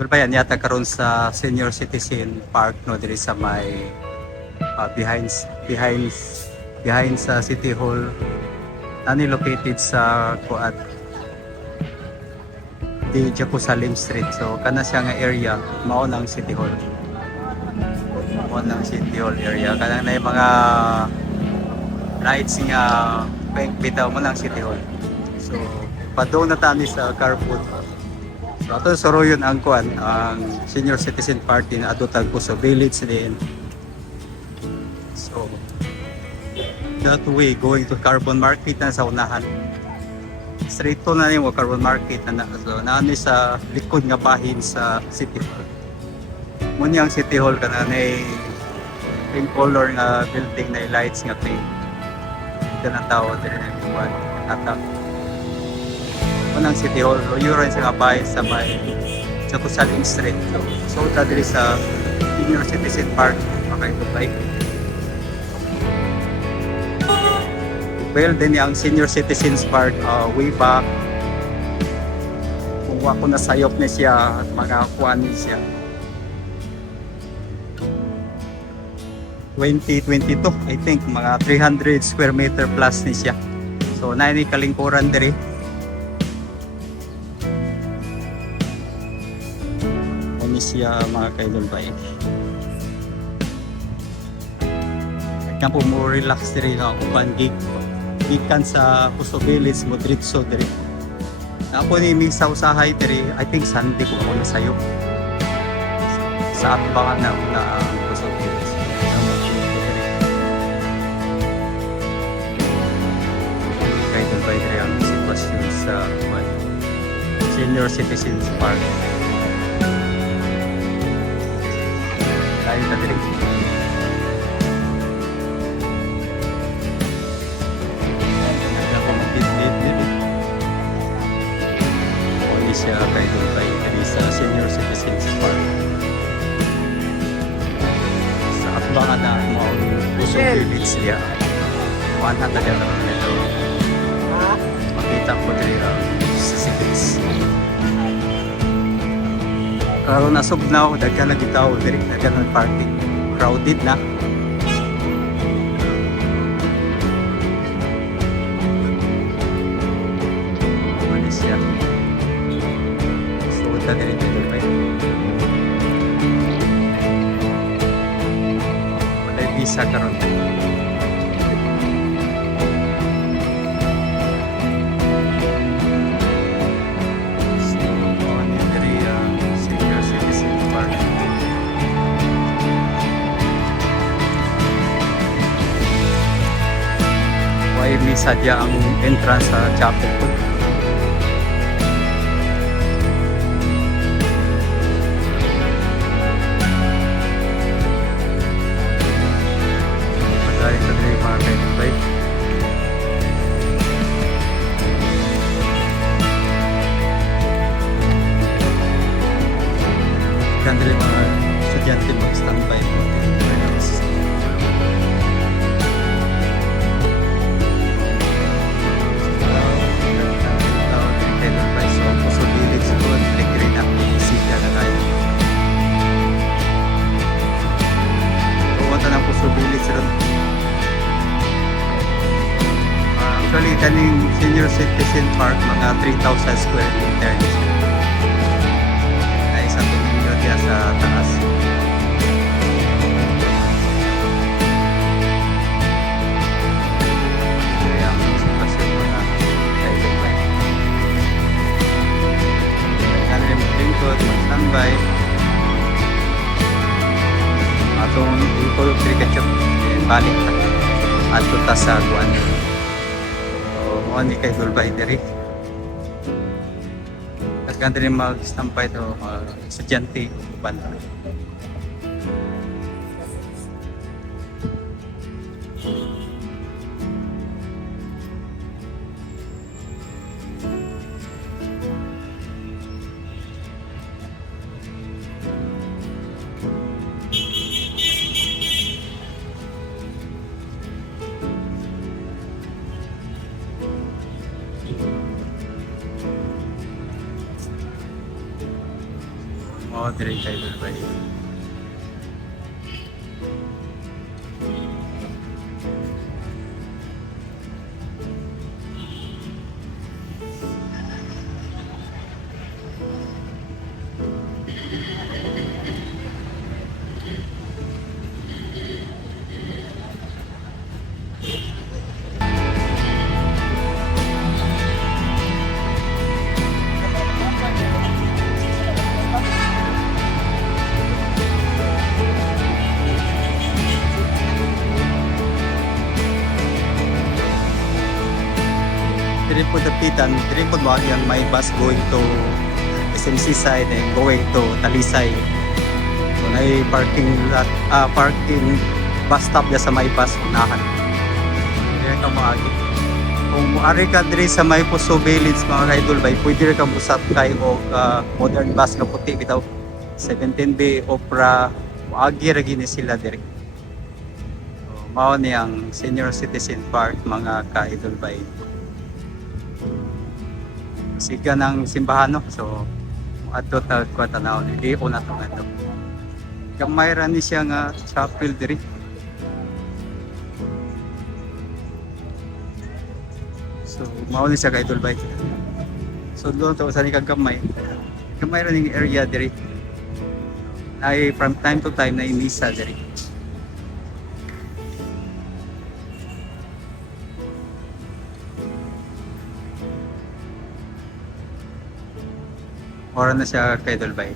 Well, pa yan yata karon sa senior citizen park no diri sa may behind behind behind sa City Hall ani located sa kuat di Jerusalem Street. So kana siya nga area mao nang City Hall. Mao nang City Hall area kana na yung mga lights nga bitaw mo nang City Hall. So padaw na tani sa carport. So ato soroyon ang kuan ang senior citizen party na adutag ko sa village din. So that way going to Carbon Market na sa unahan. Straight to na yung Carbon Market na so naani sa likod nga bahin sa City Hall. Muna ang City Hall kana na pink color nga building na lights nga pink. Ito na tao din na kuan atak. Unang City Hall, yun sa nga bahay sa may Jerusalem Street. So dali sa senior citizen park makaitubay. Well, din ang senior citizens park way back kung ako nasayop na siya at mga kuan ni siya 2022 I think mga 300 square meter plus ni siya. So na ni kalingkuran diri. Ano siya mga kaidol ba eh. Kaya po mo relax diri nga uban gig gikan sa Puso Village mo diretso diri. Ako ni mi sa usahay diri I think Sunday ko ako nasayop. Sa abangan na Puso Village. Kaidol ba diri ang sitwasyon sa senior citizens park. Tayo na diri. Siya kay Dubai sa senior citizens park sa atbangan na mga Puso Village siya 100 na nito makita ko diri sa cities karon nasog na ako daghan na gitaw diri daghan ng party crowded na Malaysia kita dari Dubai. Wala visa karon. Senior citizen park. Why visa dia ang entrance sa chapel ko. Kandili mga estudyante mag-standby mo. Puso Village ko, degree na isipya na tayo. Pumunta ng Puso Village ron. Actually, kaning senior citizen park, mga 3,000 square meters. Ay, sa tumingin diya sa taas. Kaya ang sitwasyon mga kaibigan. Kaya mag-lingkod, mag-standby. Atong ikol krikatsyok, balik na. At tutas sa kuwan. So, mga ni kay Dulbay diri. Ganda rin mag-stampay ito mga estudyante banda. Mao diri kay Dulbay. Diri po dapitan, diri po ang may bus going to SMC side and going to Talisay. So na parking lot, parking bus stop dia sa may bus unahan. Diri ka maagi. Kung ari ka diri sa may Puso Village mga ka-idol bay, pwede ka busat kay og modern bus nga puti bitaw 17B Opera, maagi ra gini sila diri. So, mao ni ang Senior Citizen Park mga ka-idol bay. Siga ng simbahan no. So adto ta ko tanaw ni ko na to nga. Gamay ra ni siya nga chapel diri. So mao ni siya kay Tulbay. So doon to sa ni kag gamay. Gamay ra ning area diri. Ay from time to time na misa diri. Ora na siya kay Dulbay.